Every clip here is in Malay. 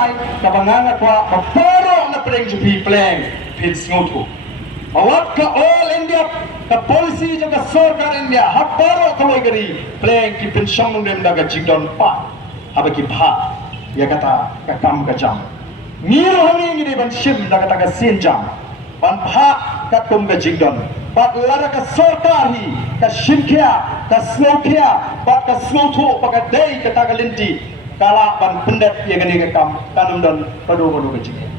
Slide kabangangat wa maparo na pleng jupi pleng pins ngoto awat ka all India ka policy jaga sarkar India haparo kaloi gari pleng ki pension dem daga jigdon pa abaki bha ya kata ka kam ka jam ngiro hani ni ban shim daga taga sin jam ban bha ka tum ka jigdon pat lara ka sarkar hi ka shimkhya ka slokya pat ka sloto paga dei ka taga linti kala ban pendet ya gani ka kam kanum dan padu ka jigdon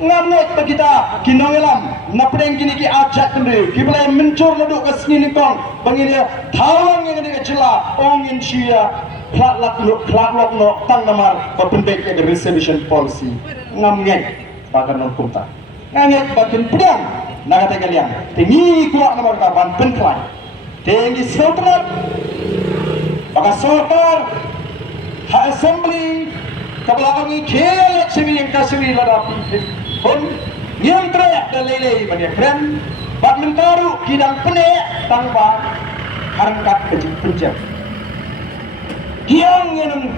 ngamot pa kita kinongelam napreng kini ki ajak kende kibla mencur laduk ke sini nikong bangini thawang yang ni kecela ongin cia klat lok no tang namar pendek ke reservation policy ngamngek bagan non kumta ngangek bakin pedang nagata kalian tingi kuat nomor kaban penklai tingi sultanat baga sorkar ha assembly kablaangi khel civil kasri ladapi pun yang teriak dan lele banyak keren bak mentaru kidang penek tanpa harangkat kecil pencet kiang yang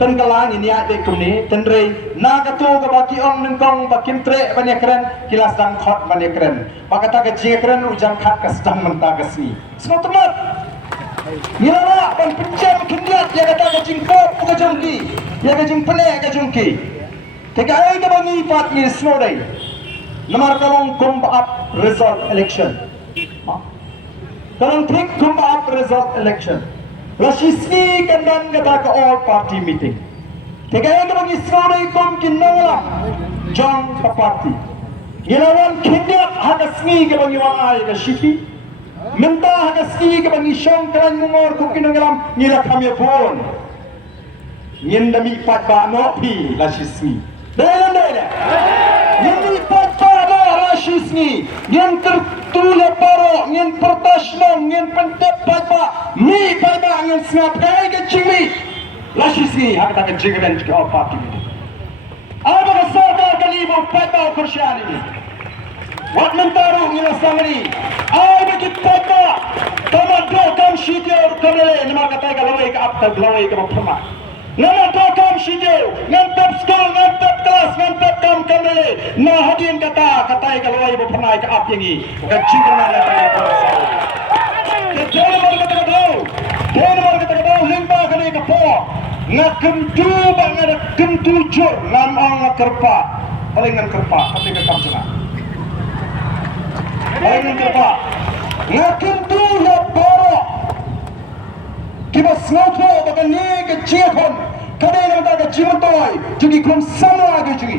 tenggelang ini ada kuni tendrei nagato ke baki ong nengkong bakim trek banyak keren kilas dan khot banyak keren bakata kecil keren ujang khat kesedang mentah kesini semua temat nilai pan pencet kendiat ya kata kecil kop kejongki ya kecil penek kejongki Teka ay ka bangi pat ni Snowday. Namar kalong kumpa result election. Kalong think kumpa result election. Lashisni kandan kata ka all party meeting. Teka ay ka bangi Snowday kum kinangalam. Jong ka party. Gilawan kindiat hagasni ka bangi wang ay ka shifi. Minta hagasni ka bangi syong kalan mungor kum kinangalam nila kami pun. Nyendami pat ba no pi lashisni. Dalam yang dipakai rasis ni, yang tertulis baru, yang pertasnong, yang pentep pada, mi pada yang sengat kaya kecili, rasis ni hak tak kecil dan juga parti ini. Apa kesalahan kalimu pada kursian ini? Wak mentaru ni sama ni, apa kita pada, tamat dua kam syidil kemele, nama kata kalau mereka apa kalau mereka berpemak. Nama dokam sijau, ngantap skol, ngantap kelas, ngantap kam kamele. Nah hadirin kata kalau ibu pernah ke apa ini, bukan cinta mana yang tak Jangan kata limba kali ke po. Ngakentu bang ada kentu jur, ngamang ngakerpa, paling ngakerpa, tapi ke kam sana. Paling ngakerpa, ngakentu ya borok. Kita selalu bagan ni kecilkan, kadang yang tak kecil toy, jadi kum sama lagi jadi.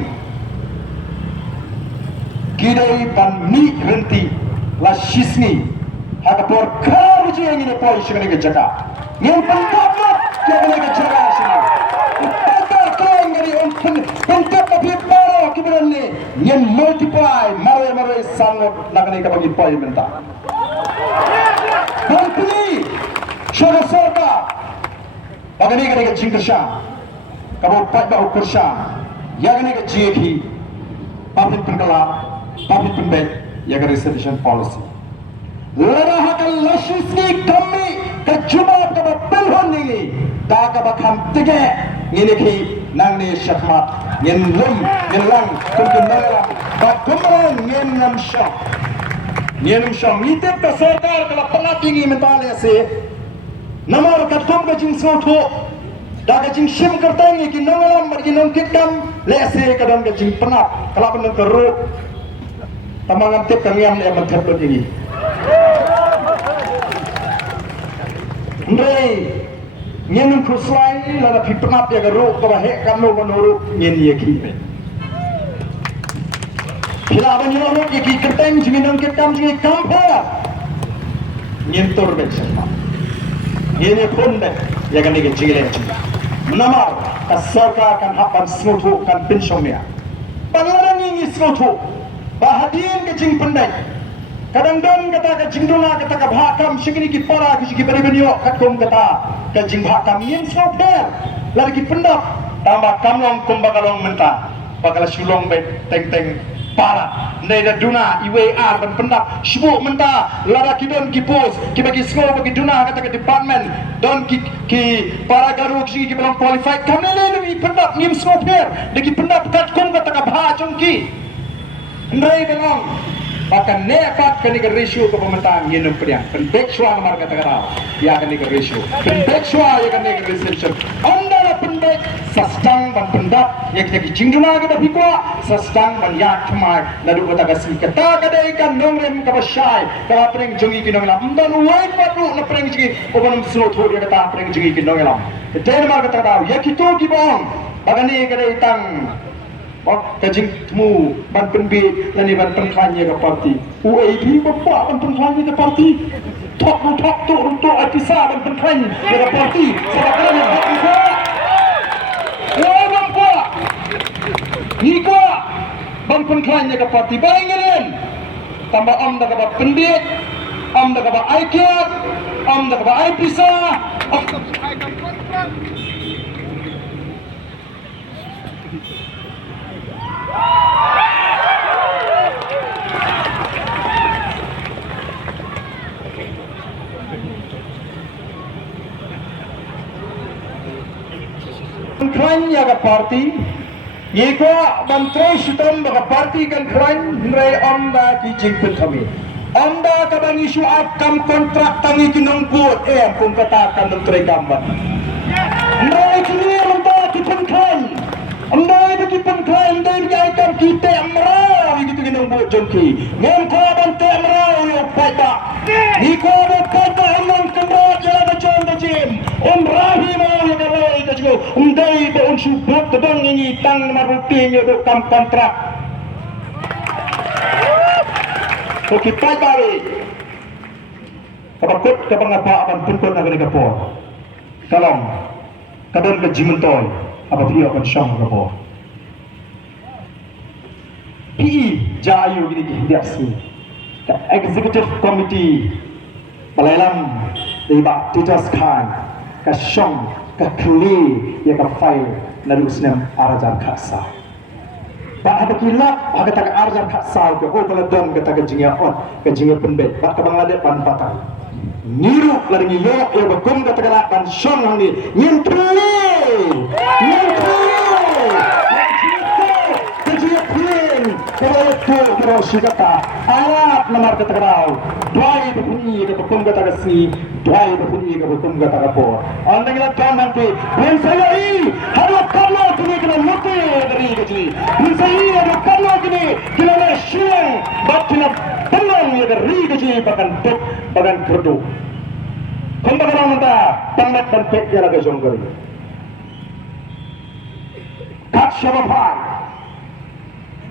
Kita ban ni henti, lasisni, hak por kau je yang ini poy sini kejaga. Yang pentap yang ini kejaga sini. Pada kau yang ini pentap tapi baru kita ni, yang multiply, marai sangat nak ni kita bagi poy mentah. Bangkuli. Syara sorga bagani kene ke jingkasha kabo pada ukursha yagane ke GP public pendala public pendek yaga reservation policy lara hakal lashisni kami ke juma ke belhon ni ta ka bakam tige ngene ki nangne shakmat ngen lum ngen lang tungkin nala ba kumran ngen nam shak ngen sham mitep ka sarkar kala pengatingi mentale se Namar katum kajing soto, dah kajing sim kertangi ki nangalam bagi nongkitam lese kadang kajing penat, kalau penat keruk, tamangan tip kami yang menterpet ini. Ndai, nyenum kuslai lada pi penat ya keruk, kalau hek kamu menurut nyen ye ki. Bila abang nyenum ye ki kertang jimi nongkitam jimi kampar, nyentur bersama. Ini pun deh, ya kan ini jilid juga. Menamar, kasarka kan hapan semutu kan pensiunnya. Bagaimana ini semutu? Bahadian kecing pendek. Kadang-kadang kata kecing dona kata kabhakam segini kipara kecing beri benyo katkum kata kecing bahakam yang soper. Lagi pendap tambah kamlong kumbakalong mentah. Bakal sulong bet teng-teng para ndai da duna IWR ban pendap shbu menta lara kidon ki pos ki bagi sko bagi duna kata ke department don ki para garu ki belum qualified kamele ni pendap ngim sko per de ki pendap kat kum kata ka bha chongki ndai belong bahkan nepat kani ke ratio ke pemerintahan yenum priang pendek suara nomor kata kata ya kani ke ratio pendek suara ya kani ke reception anda pendek sastang ban pendap ya kita jingjuna kita bikwa sastang ban ya kemai nadu kota kasih kata kada ikan nongrem ka basai ka preng jongi ki nonglam dan wai patu na preng jingi obanum slow thodi kata preng jingi ki nonglam den mar kata kata ya kito ki bong bagani kada itang kajing temu ban penbit lani ban penkhanya ke parti UAP bapak ban penkhanya ke parti tok untuk atisa ban penkhanya ke parti sebab kerana bapak wah bapak ni ko ban penkhanya ke parti bayangin tambah dah ke penbit dah ke aikiat dah ke aipisa Klan ya ke parti, yeko bantai sitam ke parti kan klan nilai anda kijing pentami. Anda kadang isu akam kontrak tangi kinong buat pun katakan menteri gambar. Nilai kini anda kipen klan, anda itu kipen klan dari akam kita amrau gitu kinong buat jongki. Ngomko bantai amrau yo pada, yeko pada amang kendra jalan jalan jim. Rahim ya kalau itu juga undai be unsur buat tebang ini tang marutin yo kam kontrak. So kita balik. Kapakut kapang apa akan pun nak ni kapor. Kalong kadon ke jimentoy apa dia akan syang kapor. PE jayu gini dia sini. Executive Committee Malayalam tiba Titus Khan ka syong ka kli ya ka file na lusnem arajan khasa ba hada kilap aga ta arajan khasa ke o kala don ka ta jinga on ka jinga penbe ba ka banglade pan patang niru laringi yo ya ba kum ka ta kan syong ni nyen kli kalau itu kalau sikata ayat nomor keterau dua itu bunyi ke hukum kata kasi dua itu bunyi ke hukum kata kapor anda kita kan nanti mensayai harus kalau kini kena muti dari kecil mensayai harus kalau kini kena siang batina pelang ya dari kecil bahkan kerdu kembali kita tangat dan pek ya lagi jonggari kat syabafan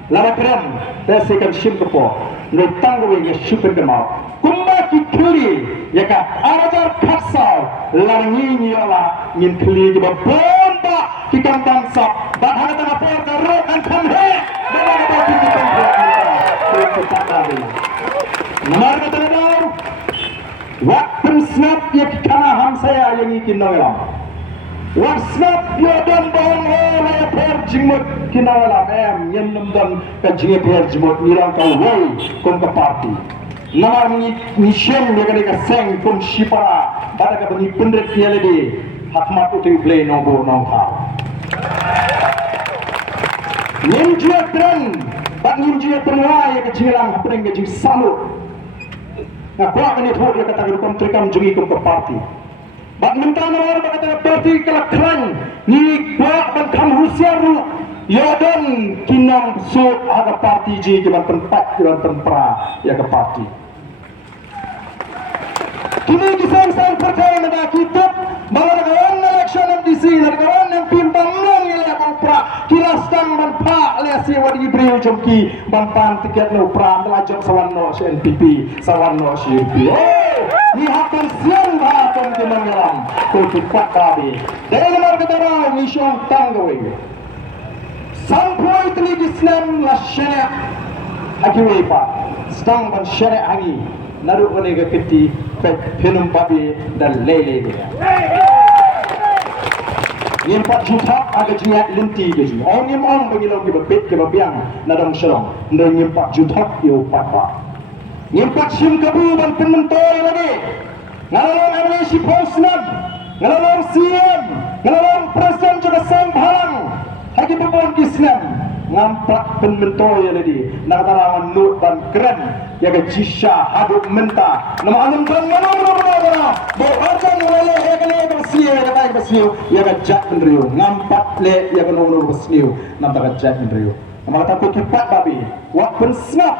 lama kram dasi kan sim kepo ne tangwe ye super kemau kumba ki kli ya ka arajar khasau larngi ni ala ngin kli je bomba ki kam tam sap ba hana ta por ka ro kan kham he ba ba ba ki kam ko ta ta ni namar ka ta dau waktu snap ye ki kana ham saya yang ikin noela WhatsApp yo dan bawang oleh perjimut kinawala yang nembang kajinge perjimut mirang kau woi kom ke parti namar ni shem dia kena seng kom shipara pada ka bani pendek tiale di hakmat uting play nobo nongha ninja tren bat ninja trenwa ya kejilang hapeng ke jing salut na kwa ni thod ya kata kom trekam jungi kom ke parti bak mentana orang berkata parti kelakran ni kuat ban Rusia ru yodon kinam sud ada parti ji ke ban tempat ke ban tempra ya ke parti kini kisang-sang percaya pada kitab bahwa kawan election MDC kawan yang pimpang long ya pra kilas tang ban pa le si wadi ibril jomki ban pan tiket no pra melajok sawanno NPP sawanno CNP ni akan siang akan kemengeram ko cepat kami dari nomor ketara ni syong tanggawe sampai teli Islam la syariah akiwe pa stang ban syariah angi naru kone ke keti penum babi dan lele dia ngin pat juta aga jiat lenti ke ji on ngim on bagi lo ke bepit ke babiang nadang serong ndai ngim pat juta yo papa ngim pat sim kabu ban penmentoi lagi ngalalong amli si posnam ngalalong siam ngalalong presiden juga sang halang hagi bebon kisnam ngampak penmentoi lagi nakatalangan nut ban keren ya ke jisha haduk menta nama anam ban mana berharga mulai ya ke le bersiu ya ke bersiu ya ke jak penriu ngampak le ya ke nomor bersiu nampak ke jak penriu nama kata ku kipat babi wak pensnap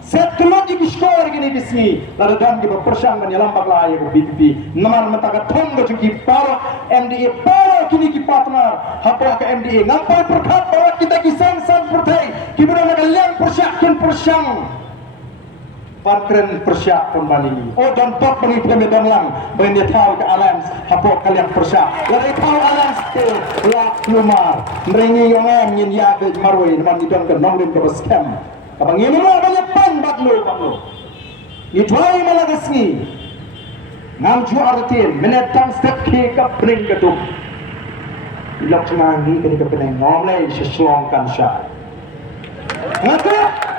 set kelut di skor gini di sini lalu dan kita persang menyelampak lah ya ke BPP nama mentaka tong ke cuki paro MDA paro kini ki partner apa ke MDA ngampai perkat bahwa kita kisah san pertai kita nak liang persang Parkren persyak kembali. Oh dan top pengikut medan lang. Benda tahu ke alans. Hapok kalian persyak. Lalu tahu alans ke lak lumar. Merengi yongan yin ya ke marwai. Naman idon ke nongrin ke baskem. Kapang ini mo banyak pan batlo batlo. Ituai malagas ni. Ngam ju artin. Menetang step ke kapring ketuk. Ilok cengangi ke peneng ngomlay sesuangkan syai. Ngata?